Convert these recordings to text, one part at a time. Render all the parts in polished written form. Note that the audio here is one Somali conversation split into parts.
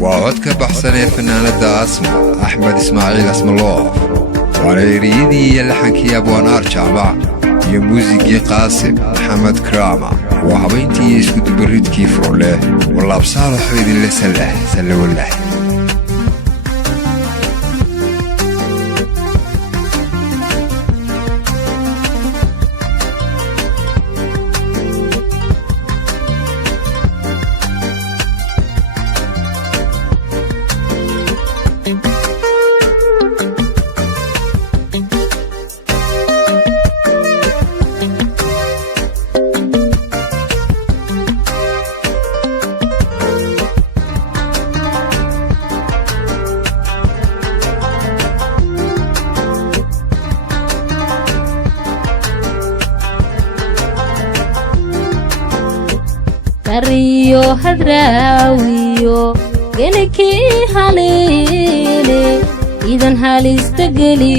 وعدك بحسن فنانة أسمع أحمد إسماعيل اسم الله وريريدي يلحنكي أبو نار جامع يا موسيقي قاسم محمد كرامة وحبينتي يسكت بريد كيف روله والله بصالح حيد اللي سله والله Rio hadrawiyo geneki halele idan halistageli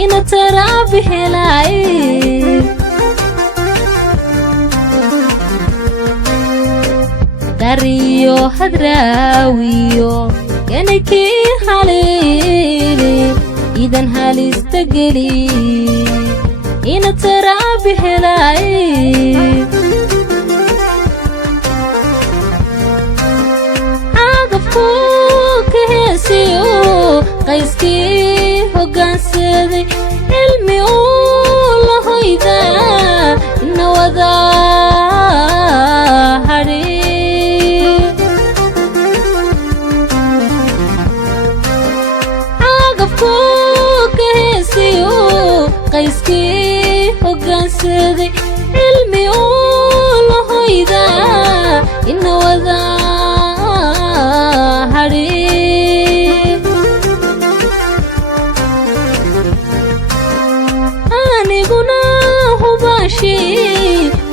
ina tarabi helai Rio hadrawiyo geneki halele idan halistageli ina tarabi helai قيسكي هوغان سيدي علمي والله إذا إنه وذا هري عاقف فوق هيسيو قيسكي هوغان سيدي علمي والله إذا إنه وذا هري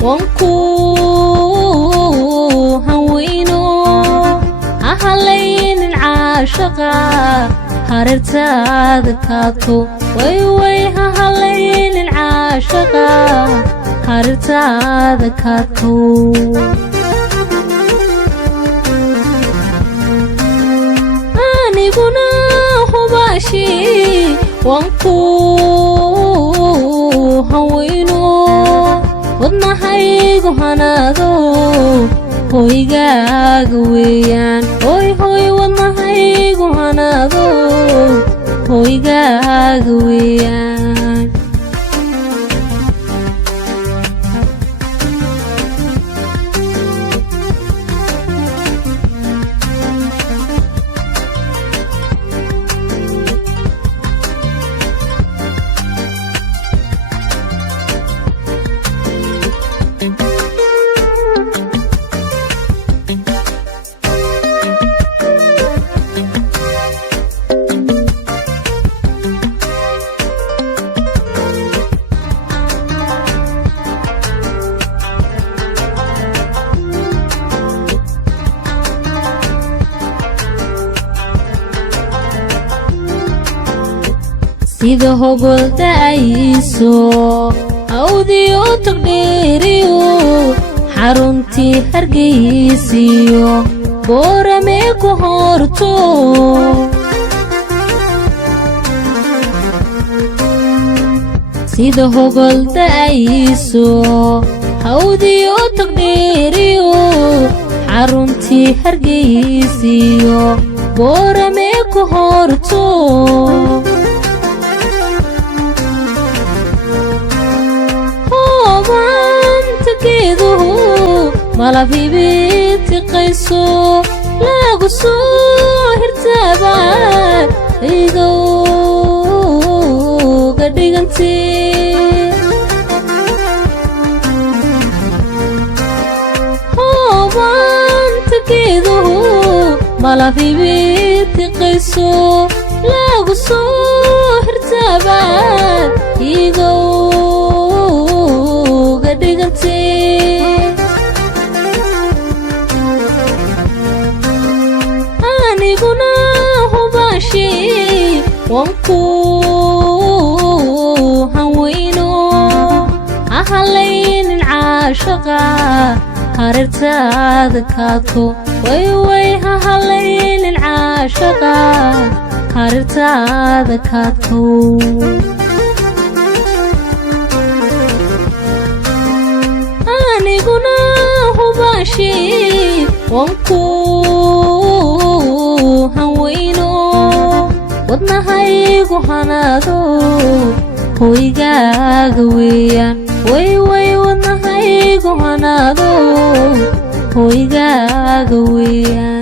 wanku hawino ahalayn العاشقة harirtaada kaadko way ahalayn العاشقة harirtaada kaadko aniguna hubashi wanku hawino wadnahaygu hanaado hoygaaga weeyaan hoy wadnahaygu hanaado hoygaaga weeyaan sida hogolda ayso awdiyo taqdiriyo xarunti hargeysiyo boorame ku horto sida hogolda ayso awdiyo taqdiriyo xarunti hargeysiyo boorame ku horto malafiibiti qayso lagu soo hirtaaba idooga dhiganti hobantageeduhu malafiibiti qayso lagu soo hirtaaba idooga dhiganti wanku hawino ahalayn العاشقة harirtaada kaadko ويويها هالليل العاشقة هرتاذا كاتو أني قناه باشي وانكو هنوينو wadnahaygu hanaado hoygaaga weeyaan way wadnahaygu hanaado hoygaaga weeyaan